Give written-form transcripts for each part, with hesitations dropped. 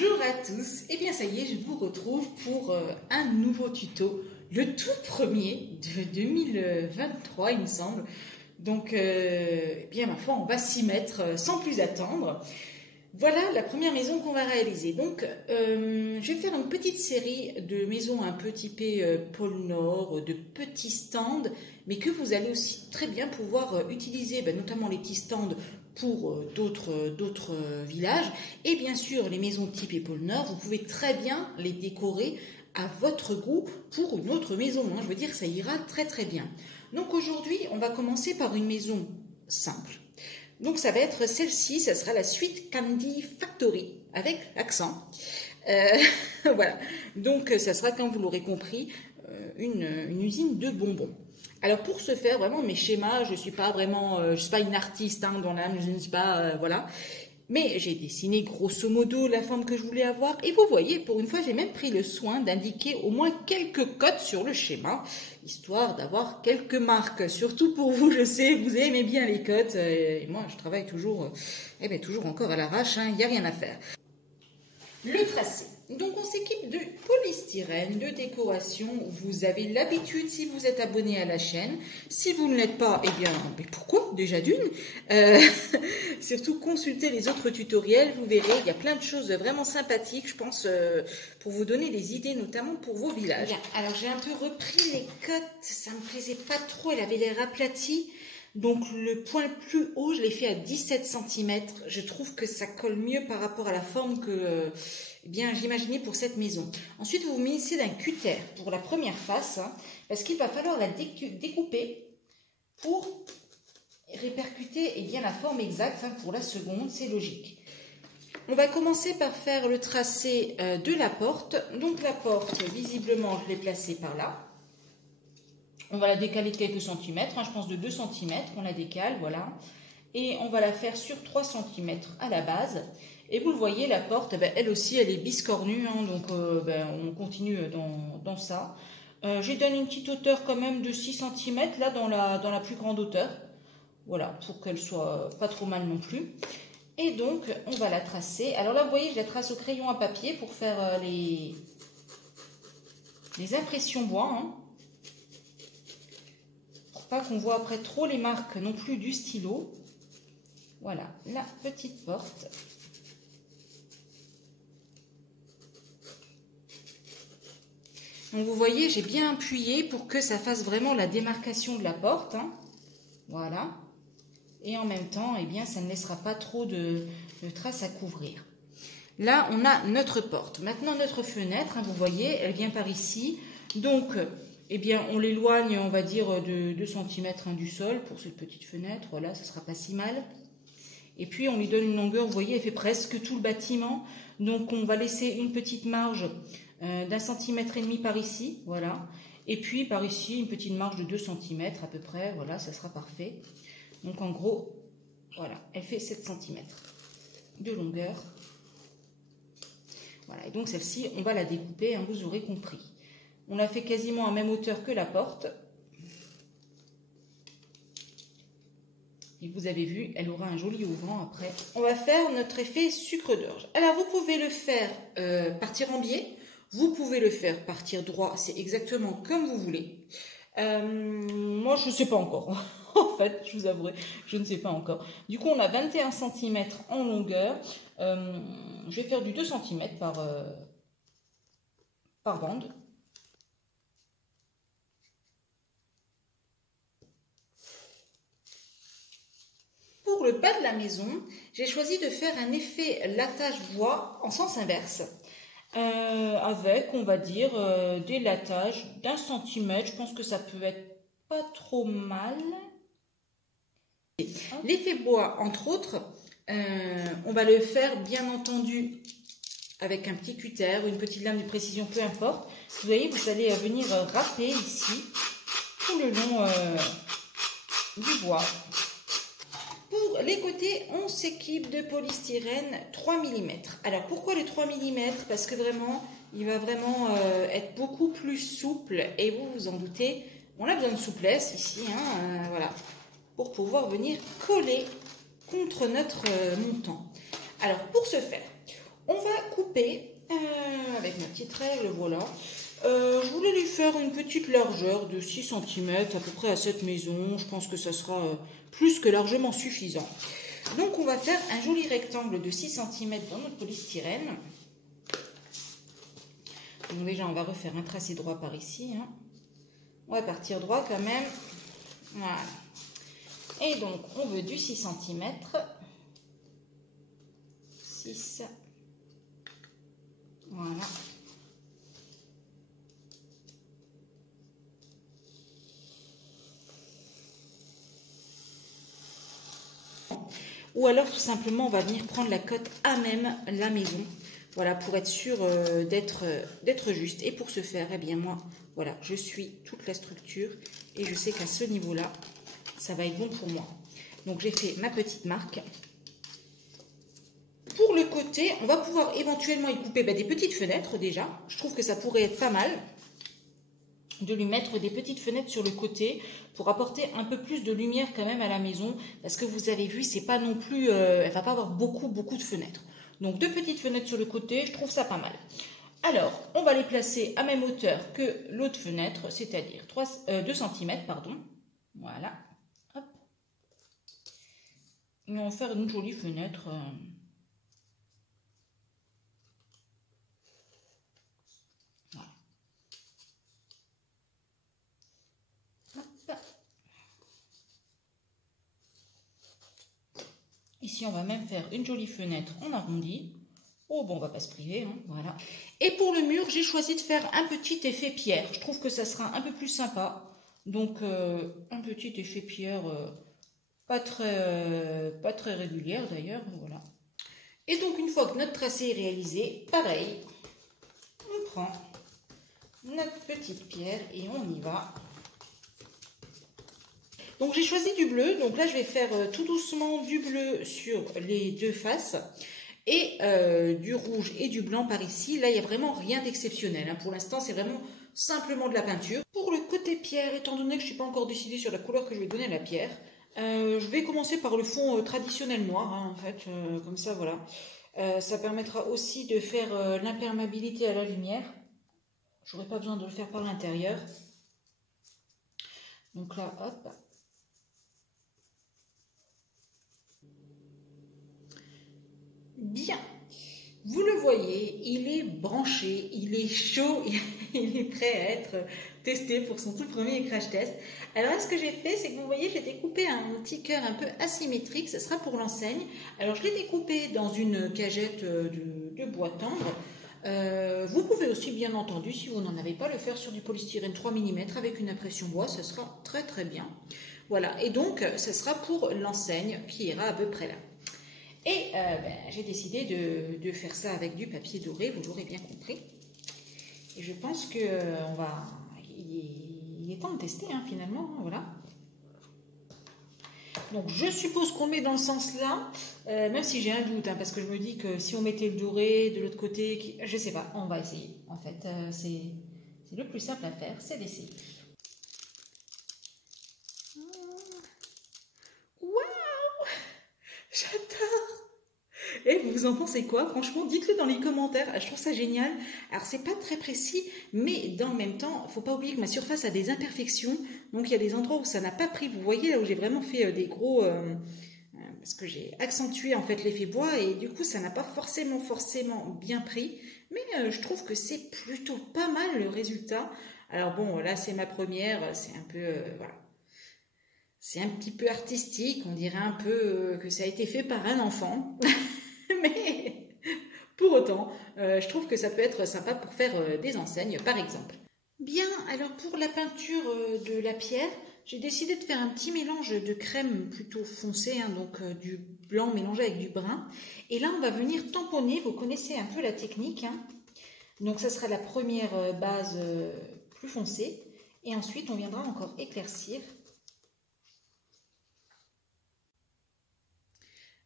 Bonjour à tous, et bien ça y est, je vous retrouve pour un nouveau tuto, le tout premier de 2023 il me semble. Donc bien ma foi, on va s'y mettre sans plus attendre. Voilà la première maison qu'on va réaliser. Donc je vais faire une petite série de maisons un peu typées pôle Nord, de petits stands, mais que vous allez aussi très bien pouvoir utiliser, notamment les petits stands pour d'autres villages. Et bien sûr, les maisons type pôle Nord, vous pouvez très bien les décorer à votre goût pour une autre maison. Je veux dire, ça ira très très bien. Donc aujourd'hui, on va commencer par une maison simple. Donc ça va être celle-ci, ça sera la suite Candy Factory, avec accent. Voilà, donc ça sera, comme vous l'aurez compris, une usine de bonbons. Alors pour ce faire, vraiment mes schémas, je ne suis pas vraiment, je suis pas une artiste dans l'âme, je ne suis pas, voilà. Mais j'ai dessiné grosso modo la forme que je voulais avoir. Et vous voyez, pour une fois, j'ai même pris le soin d'indiquer au moins quelques codes sur le schéma, histoire d'avoir quelques marques. Surtout pour vous, je sais, vous aimez bien les codes. Et moi, je travaille toujours, toujours encore à l'arrache, il n'y a rien à faire. Le tracé. Donc on s'équipe de polystyrène, de décoration. Vous avez l'habitude si vous êtes abonné à la chaîne. Si vous ne l'êtes pas, eh bien, mais pourquoi déjà d'une surtout consultez les autres tutoriels, vous verrez, il y a plein de choses vraiment sympathiques, je pense, pour vous donner des idées, notamment pour vos villages. Bien, alors j'ai un peu repris les cotes, ça me plaisait pas trop, elle avait l'air aplatie. Donc le point le plus haut, je l'ai fait à 17 cm. Je trouve que ça colle mieux par rapport à la forme que j'imaginais pour cette maison. Ensuite, vous vous munissez d'un cutter pour la première face, parce qu'il va falloir la découper pour répercuter la forme exacte pour la seconde, c'est logique. On va commencer par faire le tracé de la porte. Donc la porte, visiblement, je l'ai placée par là. On va la décaler de quelques centimètres, je pense de 2 cm, on la décale, voilà. Et on va la faire sur 3 cm à la base. Et vous le voyez, la porte, elle aussi, elle est biscornue, donc on continue dans ça. J'ai donné une petite hauteur quand même de 6 cm, là, dans la plus grande hauteur. Voilà, pour qu'elle soit pas trop mal non plus. Et donc, on va la tracer. Alors là, vous voyez, je la trace au crayon à papier pour faire les impressions bois, pas qu'on voit après trop les marques non plus du stylo. Voilà, la petite porte. Donc vous voyez, j'ai bien appuyé pour que ça fasse vraiment la démarcation de la porte. Voilà. Et en même temps, ça ne laissera pas trop de traces à couvrir. Là, on a notre porte. Maintenant, notre fenêtre, vous voyez, elle vient par ici. Donc, on l'éloigne, on va dire, de 2 cm du sol pour cette petite fenêtre. Voilà, ça ne sera pas si mal. Et puis, on lui donne une longueur, vous voyez, elle fait presque tout le bâtiment. Donc, on va laisser une petite marge d'1,5 cm par ici. Voilà. Et puis, par ici, une petite marge de 2 cm à peu près. Voilà, ça sera parfait. Donc, en gros, voilà, elle fait 7 cm de longueur. Voilà, et donc celle-ci, on va la découper, vous aurez compris. On la fait quasiment à même hauteur que la porte. Et vous avez vu, elle aura un joli auvent après. On va faire notre effet sucre d'orge. Alors, vous pouvez le faire partir en biais. Vous pouvez le faire partir droit. C'est exactement comme vous voulez. Moi, je ne sais pas encore. En fait, je vous avouerai, je ne sais pas encore. Du coup, on a 21 cm en longueur. Je vais faire du 2 cm par bande. Pour le bas de la maison, j'ai choisi de faire un effet lattage bois en sens inverse. Avec, on va dire, des latages d'1 cm. Je pense que ça peut être pas trop mal. L'effet bois, entre autres, on va le faire, bien entendu, avec un petit cutter ou une petite lame de précision, peu importe. Vous voyez, vous allez venir râper ici, tout le long du bois. Pour les côtés, on s'équipe de polystyrène 3 mm. Alors, pourquoi le 3 mm? Parce que vraiment, il va vraiment être beaucoup plus souple. Et vous vous en doutez, on a besoin de souplesse ici, voilà, pour pouvoir venir coller contre notre montant. Alors, pour ce faire, on va couper couper avec ma petite règle, voilà. Je voulais lui faire une petite largeur de 6 cm à peu près à cette maison. Je pense que ça sera plus que largement suffisant. Donc on va faire un joli rectangle de 6 cm dans notre polystyrène. Donc déjà on va refaire un tracé droit par ici. Hein. On va partir droit quand même. Voilà. Et donc on veut du 6 cm. 6. Voilà. Ou alors tout simplement on va venir prendre la cote à même la maison. Voilà, pour être sûr d'être juste. Et pour ce faire, eh bien moi, voilà, je suis toute la structure et je sais qu'à ce niveau-là, ça va être bon pour moi. Donc j'ai fait ma petite marque. Pour le côté, on va pouvoir éventuellement y couper des petites fenêtres déjà. Je trouve que ça pourrait être pas mal de lui mettre des petites fenêtres sur le côté pour apporter un peu plus de lumière quand même à la maison. Parce que vous avez vu, c'est pas non plus, elle va pas avoir beaucoup de fenêtres. Donc 2 petites fenêtres sur le côté, je trouve ça pas mal. Alors, on va les placer à même hauteur que l'autre fenêtre, c'est-à-dire 2 cm, pardon. Voilà. Hop. Et on va faire une jolie fenêtre. Voilà. Hop. Ici, on va même faire une jolie fenêtre en arrondi. Oh, bon, on va pas se priver, hein, voilà. Et pour le mur, j'ai choisi de faire un petit effet pierre. Je trouve que ça sera un peu plus sympa. Donc, un petit effet pierre, pas très régulière d'ailleurs, voilà. Et donc, une fois que notre tracé est réalisé, pareil, on prend notre petite pierre et on y va. Donc, j'ai choisi du bleu. Donc là, je vais faire tout doucement du bleu sur les 2 faces. Et du rouge et du blanc par ici. Là, il n'y a vraiment rien d'exceptionnel. Hein. Pour l'instant, c'est vraiment simplement de la peinture. Pour le côté pierre, étant donné que je ne suis pas encore décidée sur la couleur que je vais donner à la pierre, je vais commencer par le fond traditionnel noir. Hein, en fait, comme ça, voilà. Ça permettra aussi de faire l'imperméabilité à la lumière. Je n'aurai pas besoin de le faire par l'intérieur. Donc là, hop. Bien, vous le voyez, il est branché, il est chaud, il est prêt à être testé pour son tout premier crash test. Alors là, ce que j'ai fait, c'est que vous voyez, j'ai découpé un petit cœur un peu asymétrique, ce sera pour l'enseigne. Alors je l'ai découpé dans une cagette de bois tendre. Vous pouvez aussi, bien entendu, si vous n'en avez pas, le faire sur du polystyrène 3 mm avec une impression bois, ce sera très très bien. Voilà, et donc ce sera pour l'enseigne qui ira à peu près là. Et j'ai décidé de faire ça avec du papier doré, vous l'aurez bien compris. Et je pense que il est temps de tester hein, finalement, hein, voilà. Donc je suppose qu'on le met dans le sens là, même si j'ai un doute, hein, parce que je me dis que si on mettait le doré de l'autre côté, je sais pas, on va essayer. En fait, c'est le plus simple à faire, c'est d'essayer. Waouh, j'adore! Et vous en pensez quoi? Franchement, dites-le dans les commentaires. Je trouve ça génial. Alors, c'est pas très précis, mais dans le même temps, faut pas oublier que ma surface a des imperfections. Donc, il y a des endroits où ça n'a pas pris. Vous voyez, là où j'ai vraiment fait des gros... parce que j'ai accentué, en fait, l'effet bois. Et du coup, ça n'a pas forcément bien pris. Mais je trouve que c'est plutôt pas mal, le résultat. Alors, bon, là, c'est ma première. C'est un peu... voilà. C'est un petit peu artistique. On dirait un peu que ça a été fait par un enfant. Mais pour autant, je trouve que ça peut être sympa pour faire des enseignes, par exemple. Bien, alors pour la peinture de la pierre, j'ai décidé de faire un petit mélange de crème plutôt foncée, hein, donc du blanc mélangé avec du brun. Et là, on va venir tamponner, vous connaissez un peu la technique. Hein. Donc ça sera la première base plus foncée. Et ensuite, on viendra encore éclaircir.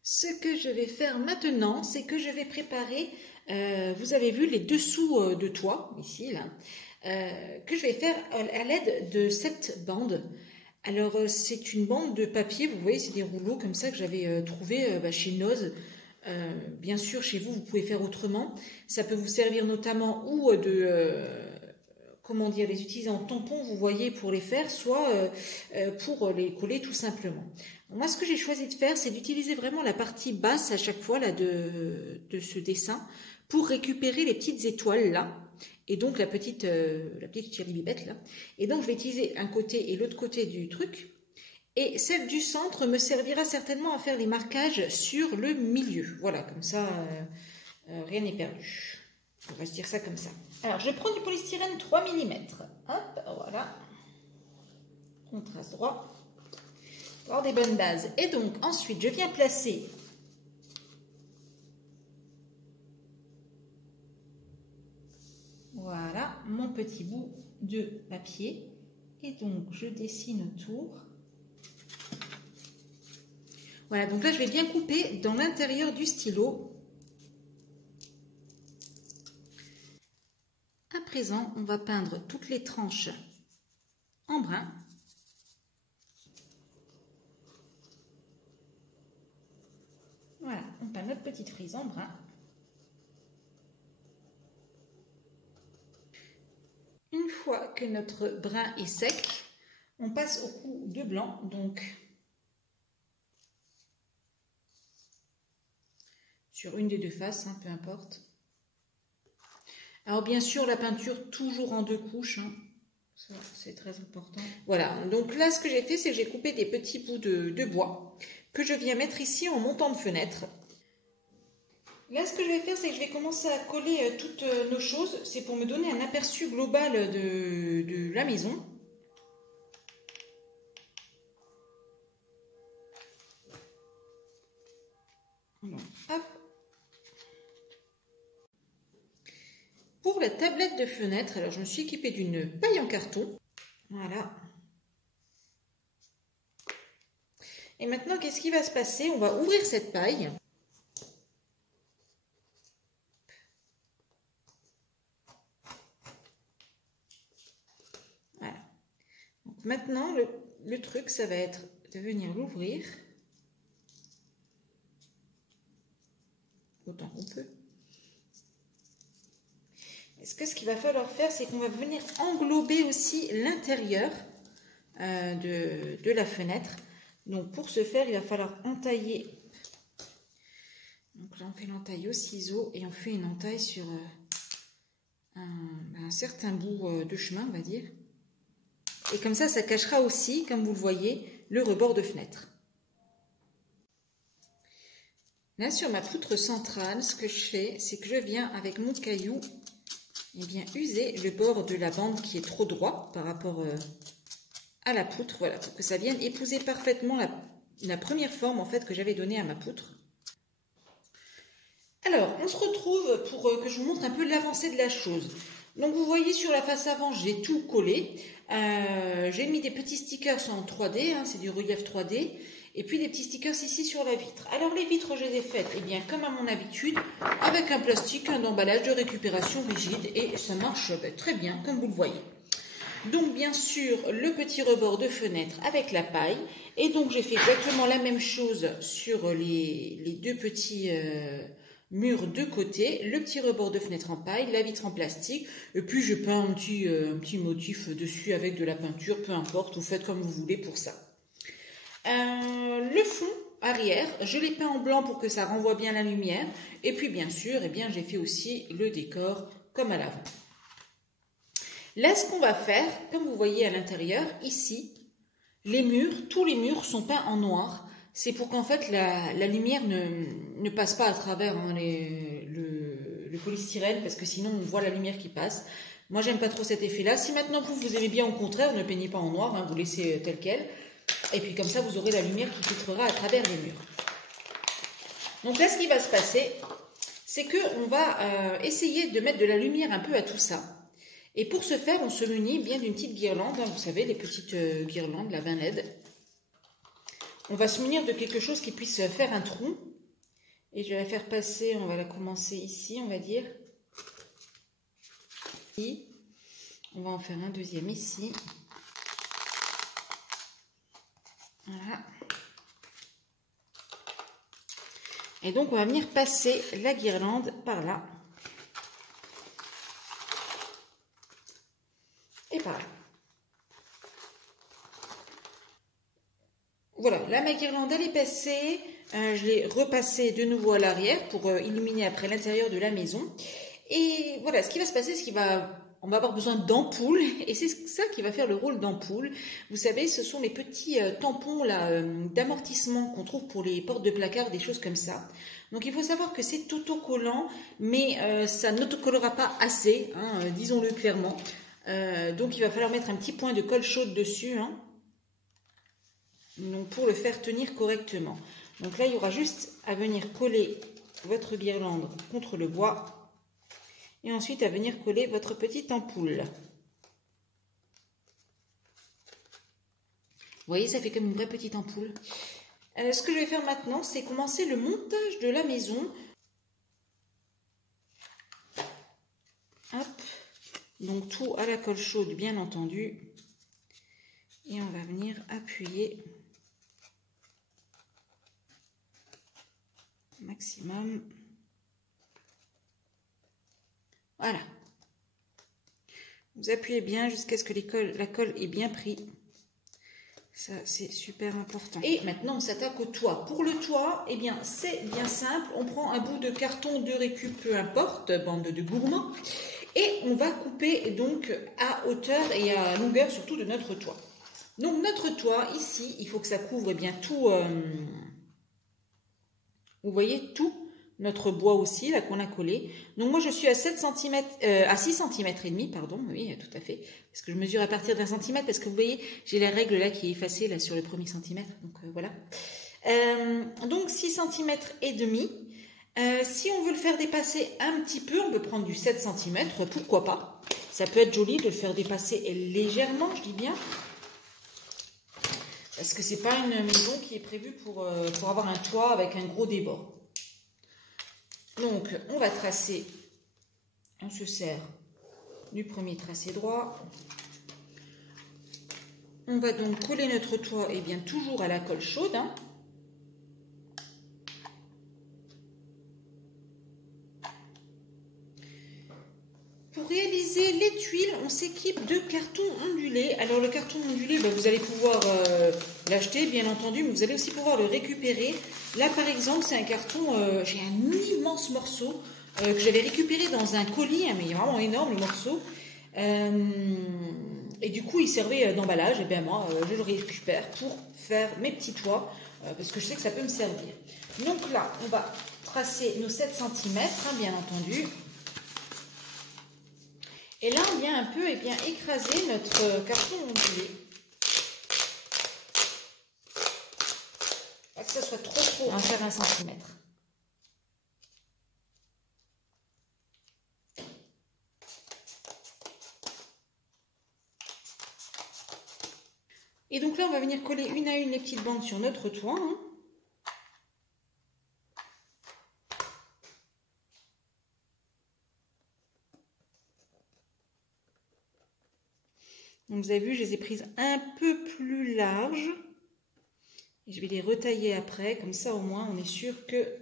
Ce que je vais faire maintenant, c'est que je vais préparer, vous avez vu les dessous de toit, ici, là, que je vais faire à l'aide de cette bande. Alors, c'est une bande de papier, vous voyez, c'est des rouleaux comme ça que j'avais trouvé chez Noz. Bien sûr, chez vous, vous pouvez faire autrement. Ça peut vous servir notamment ou comment dire, les utiliser en tampon, vous voyez, pour les faire, soit pour les coller tout simplement. Moi, ce que j'ai choisi de faire, c'est d'utiliser vraiment la partie basse à chaque fois là, de ce dessin pour récupérer les petites étoiles là, et donc la petite chéribibette là. Et donc, je vais utiliser un côté et l'autre côté du truc. Et celle du centre me servira certainement à faire les marquages sur le milieu. Voilà, comme ça, rien n'est perdu. On va se dire ça comme ça. Alors, je prends du polystyrène 3 mm. Hop, voilà. On trace droit. Pour avoir des bonnes bases. Et donc, ensuite, je viens placer voilà mon petit bout de papier. Et donc, je dessine autour. Voilà, donc là, je vais bien couper dans l'intérieur du stylo. À présent, on va peindre toutes les tranches en brun. Voilà, on peint notre petite frise en brun. Une fois que notre brun est sec, on passe au coup de blanc. Donc, sur une des deux faces, hein, peu importe. Alors bien sûr, la peinture toujours en 2 couches, hein. Ça c'est très important. Voilà, donc là ce que j'ai fait, c'est que j'ai coupé des petits bouts de bois que je viens mettre ici en montant de fenêtre. Là ce que je vais faire, c'est que je vais commencer à coller toutes nos choses. C'est pour me donner un aperçu global de la maison. Alors, hop. Pour la tablette de fenêtre, alors je me suis équipée d'une paille en carton. Voilà. Et maintenant, qu'est-ce qui va se passer? On va ouvrir cette paille. Voilà. Donc maintenant, le truc, ça va être de venir l'ouvrir. Autant qu'on peut. Ce qu'il va falloir faire, c'est qu'on va venir englober aussi l'intérieur de la fenêtre. Donc pour ce faire, il va falloir entailler. Donc là, on fait l'entaille au ciseau et on fait une entaille sur un certain bout de chemin, on va dire. Et comme ça cachera aussi, comme vous le voyez, le rebord de fenêtre. Là, sur ma poutre centrale, ce que je fais, c'est que je viens avec mon caillou bien user le bord de la bande qui est trop droit par rapport à la poutre, voilà, pour que ça vienne épouser parfaitement la première forme en fait que j'avais donnée à ma poutre. Alors, on se retrouve pour que je vous montre un peu l'avancée de la chose. Donc, vous voyez sur la face avant, j'ai tout collé. J'ai mis des petits stickers en 3D, hein, c'est du relief 3D. Et puis des petits stickers ici sur la vitre. Alors les vitres, je les ai faites, eh bien, comme à mon habitude, avec un plastique, un emballage de récupération rigide. Et ça marche très bien, comme vous le voyez. Donc bien sûr, le petit rebord de fenêtre avec la paille. Et donc j'ai fait exactement la même chose sur les deux petits murs de côté. Le petit rebord de fenêtre en paille, la vitre en plastique. Et puis je peins un petit motif dessus avec de la peinture, peu importe, vous faites comme vous voulez pour ça. Le fond arrière, je l'ai peint en blanc pour que ça renvoie bien la lumière. Et puis bien sûr, eh bien, j'ai fait aussi le décor comme à l'avant. Là, ce qu'on va faire, comme vous voyez à l'intérieur, ici, les murs, tous les murs sont peints en noir. C'est pour qu'en fait la lumière ne passe pas à travers hein, le polystyrène, parce que sinon on voit la lumière qui passe. Moi, j'aime pas trop cet effet-là. Si maintenant vous aimez bien au contraire, ne peignez pas en noir, hein, vous laissez tel quel. Et puis comme ça, vous aurez la lumière qui filtrera à travers les murs. Donc là, ce qui va se passer, c'est qu'on va essayer de mettre de la lumière un peu à tout ça. Et pour ce faire, on se munit bien d'une petite guirlande. Hein, vous savez, les petites guirlandes, la 20 LED. On va se munir de quelque chose qui puisse faire un trou. Et je vais la faire passer, on va la commencer ici, on va dire. Ici. On va en faire un deuxième ici. Voilà. Et donc, on va venir passer la guirlande par là. Et par là. Voilà, là, ma guirlande, elle est passée. Je l'ai repassée de nouveau à l'arrière pour illuminer après l'intérieur de la maison. Et voilà, ce qui va se passer, c'est on va avoir besoin d'ampoules, et c'est ça qui va faire le rôle d'ampoule. Vous savez, ce sont les petits tampons là d'amortissement qu'on trouve pour les portes de placard, des choses comme ça. Donc il faut savoir que c'est autocollant, mais ça n'autocollera pas assez, hein, disons-le clairement. Donc il va falloir mettre un petit point de colle chaude dessus, hein, donc pour le faire tenir correctement. Donc là, il y aura juste à venir coller votre guirlande contre le bois. Et ensuite, à venir coller votre petite ampoule. Vous voyez, ça fait comme une vraie petite ampoule. Ce que je vais faire maintenant, c'est commencer le montage de la maison. Hop. Donc, tout à la colle chaude, bien entendu. Et on va venir appuyer au maximum. Voilà. Vous appuyez bien jusqu'à ce que la colle ait bien pris. Ça, c'est super important. Et maintenant, on s'attaque au toit. Pour le toit, eh bien, c'est bien simple. On prend un bout de carton de récup, peu importe, bande de gourmands, et on va couper donc à hauteur et à longueur surtout de notre toit. Donc, notre toit, ici, il faut que ça couvre bien tout. Vous voyez tout. Notre bois aussi, là, qu'on a collé. Donc, moi, je suis à 7 cm, à 6 cm et demi, pardon, oui, tout à fait. Parce que je mesure à partir d'1 cm, parce que vous voyez, j'ai la règle là qui est effacée, là, sur le premier centimètre. Donc, voilà. Donc, 6 cm et demi. Si on veut le faire dépasser un petit peu, on peut prendre du 7 cm, pourquoi pas. Ça peut être joli de le faire dépasser légèrement, je dis bien. Parce que c'est pas une maison qui est prévue pour avoir un toit avec un gros débord. Donc, on va tracer, on se sert du premier tracé droit. On va donc coller notre toit, et bien toujours à la colle chaude, hein. Pour réaliser les tuiles, on s'équipe de carton ondulé. Alors le carton ondulé, vous allez pouvoir l'acheter, bien entendu, mais vous allez aussi pouvoir le récupérer. Là, par exemple, c'est un carton, j'ai un immense morceau que j'avais récupéré dans un colis, hein, mais il est vraiment énorme le morceau. Et du coup, il servait d'emballage. Et bien moi, je le récupère pour faire mes petits toits, parce que je sais que ça peut me servir. Donc là, on va tracer nos 7 cm, hein, bien entendu. Et là, on vient un peu écraser notre carton ondulé. Pas que ça soit trop, hein, faire 1 cm. Et donc là, on va venir coller une à une les petites bandes sur notre toit, hein. Donc vous avez vu, je les ai prises un peu plus larges. Et je vais les retailler après, comme ça au moins on est sûr que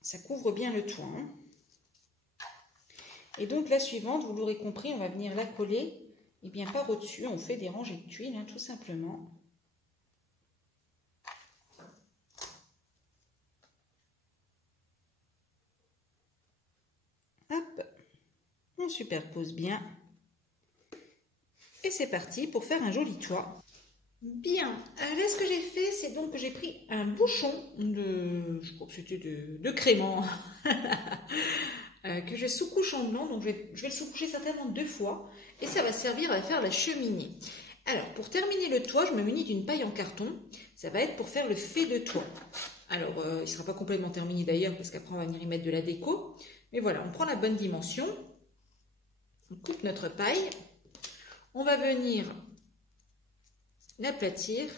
ça couvre bien le toit, hein. Et donc la suivante, vous l'aurez compris, on va venir la coller, et bien par au-dessus, on fait des rangées de tuiles, hein, tout simplement. Hop, on superpose bien. Et c'est parti pour faire un joli toit. Bien, là ce que j'ai fait, c'est donc que j'ai pris un bouchon je crois que c'était de crément, que je sous-couche en blanc. Donc je vais le sous-coucher certainement 2 fois, et ça va servir à faire la cheminée. Alors pour terminer le toit, je me munis d'une paille en carton. Ça va être pour faire le fait de toit. Alors il ne sera pas complètement terminé d'ailleurs, parce qu'après on va venir y mettre de la déco. Mais voilà, on prend la bonne dimension, on coupe notre paille. On va venir l'aplatir,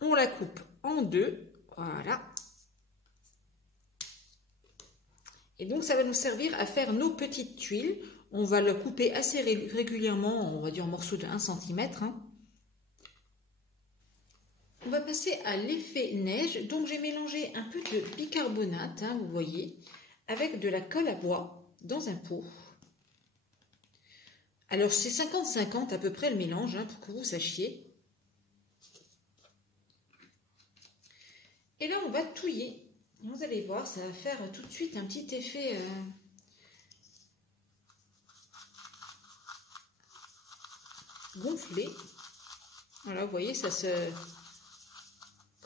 on la coupe en 2, voilà. Et donc ça va nous servir à faire nos petites tuiles. On va le couper assez régulièrement, on va dire en morceaux de 1 cm. Hein. on va passer à l'effet neige. Donc j'ai mélangé un peu de bicarbonate, hein, vous voyez, avec de la colle à bois dans un pot. Alors c'est 50-50 à peu près le mélange, hein, pour que vous sachiez. Et là on va touiller. Vous allez voir, ça va faire tout de suite un petit effet gonflé. Voilà, vous voyez, ça se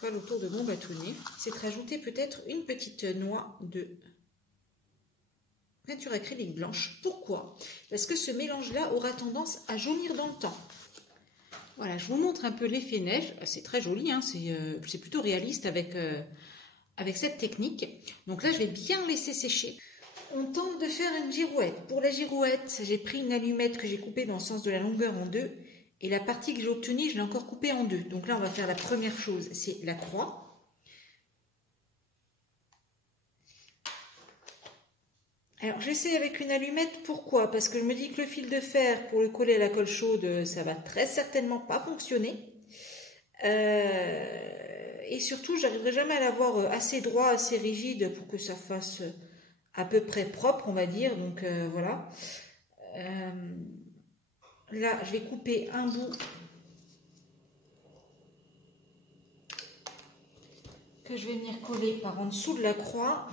colle autour de mon bâtonnet. C'est de rajouter peut-être une petite noix de peinture acrylique blanche. Pourquoi? Parce que ce mélange-là aura tendance à jaunir dans le temps. Voilà, je vous montre un peu l'effet neige. C'est très joli, hein, c'est plutôt réaliste avec cette technique. Donc là, je vais bien laisser sécher. On tente de faire une girouette. Pour la girouette, j'ai pris une allumette que j'ai coupée dans le sens de la longueur en deux. Et la partie que j'ai obtenue, je l'ai encore coupée en deux. Donc là, on va faire la première chose, c'est la croix. Alors, j'essaie avec une allumette. Pourquoi? Parce que je me dis que le fil de fer, pour le coller à la colle chaude, ça va très certainement pas fonctionner. Et surtout, j'arriverai jamais à l'avoir assez droit, assez rigide pour que ça fasse à peu près propre, on va dire. Donc, voilà. Là, je vais couper un bout que je vais venir coller par en dessous de la croix.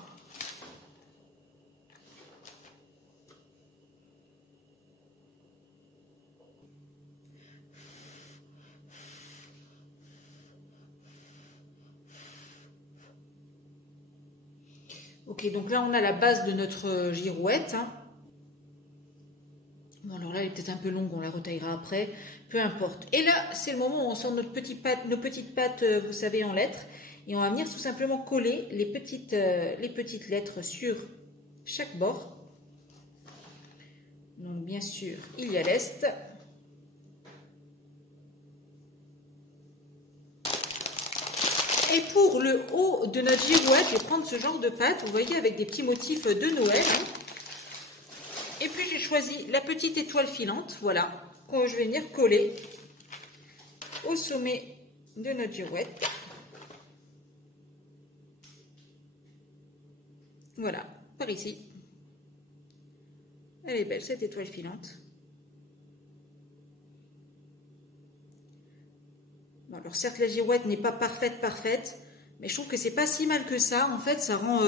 Ok, donc là, on a la base de notre girouette, hein. Bon, alors là, elle est peut-être un peu longue, on la retaillera après, peu importe. Et là, c'est le moment où on sort nos petites pattes, vous savez, en lettres. Et on va venir tout simplement coller les petites lettres sur chaque bord. Donc, bien sûr, il y a l'Est. Et pour le haut de notre girouette, je vais prendre ce genre de pâte, vous voyez, avec des petits motifs de Noël. Et puis j'ai choisi la petite étoile filante, voilà, que je vais venir coller au sommet de notre girouette. Voilà, par ici. Elle est belle, cette étoile filante. Bon, alors certes, la girouette n'est pas parfaite, mais je trouve que c'est pas si mal que ça. En fait, ça rend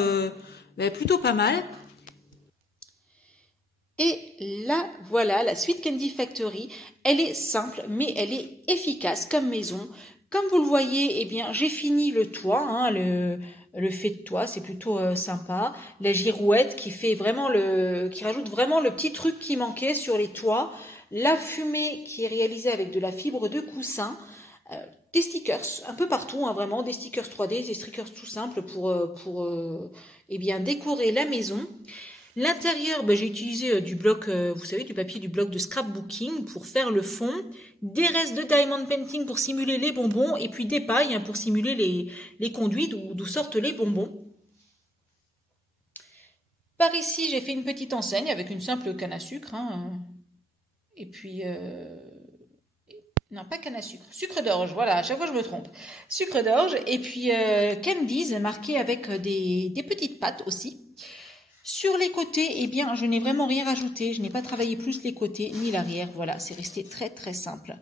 plutôt pas mal. Et là, voilà, la Sweet Candy Factory. Elle est simple, mais elle est efficace comme maison. Comme vous le voyez, eh bien, j'ai fini le toit, hein, le fait de toit, c'est plutôt sympa. La girouette qui rajoute vraiment le petit truc qui manquait sur les toits. La fumée qui est réalisée avec de la fibre de coussin. Des stickers un peu partout, hein, vraiment, des stickers 3D, des stickers tout simples pour eh bien, décorer la maison. L'intérieur, j'ai utilisé du bloc, vous savez, du papier du bloc de scrapbooking pour faire le fond, des restes de diamond painting pour simuler les bonbons et puis des pailles, hein, pour simuler les conduits d'où sortent les bonbons. Par ici, j'ai fait une petite enseigne avec une simple canne à sucre, hein, et puis... non, pas canne à sucre, sucre d'orge, voilà, à chaque fois je me trompe. Sucre d'orge, et puis candies marquées avec des petites pattes aussi. Sur les côtés, eh bien, je n'ai vraiment rien rajouté. Je n'ai pas travaillé plus les côtés ni l'arrière. Voilà, c'est resté très très simple.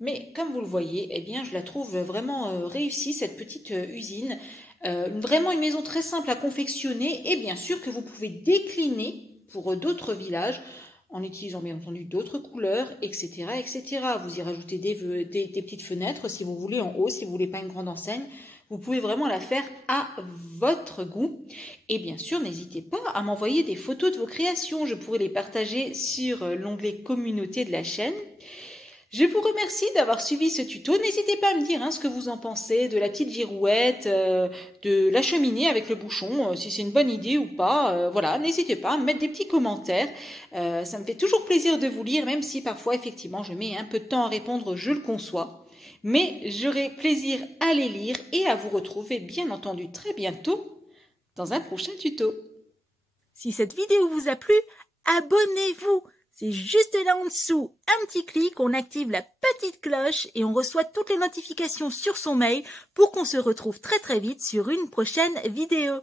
Mais comme vous le voyez, eh bien, je la trouve vraiment réussie, cette petite usine. Vraiment une maison très simple à confectionner et bien sûr que vous pouvez décliner pour d'autres villages en utilisant bien entendu d'autres couleurs, etc., etc. Vous y rajoutez des petites fenêtres si vous voulez en haut, si vous voulez pas une grande enseigne. Vous pouvez vraiment la faire à votre goût. Et bien sûr, n'hésitez pas à m'envoyer des photos de vos créations. Je pourrai les partager sur l'onglet communauté de la chaîne. Je vous remercie d'avoir suivi ce tuto. N'hésitez pas à me dire ce que vous en pensez de la petite girouette, de la cheminée avec le bouchon, si c'est une bonne idée ou pas. Voilà, n'hésitez pas à me mettre des petits commentaires. Ça me fait toujours plaisir de vous lire, même si parfois, effectivement, je mets un peu de temps à répondre, je le conçois. Mais j'aurai plaisir à les lire et à vous retrouver bien entendu très bientôt dans un prochain tuto. Si cette vidéo vous a plu, abonnez-vous. C'est juste là en dessous, un petit clic, on active la petite cloche et on reçoit toutes les notifications sur son mail pour qu'on se retrouve très très vite sur une prochaine vidéo.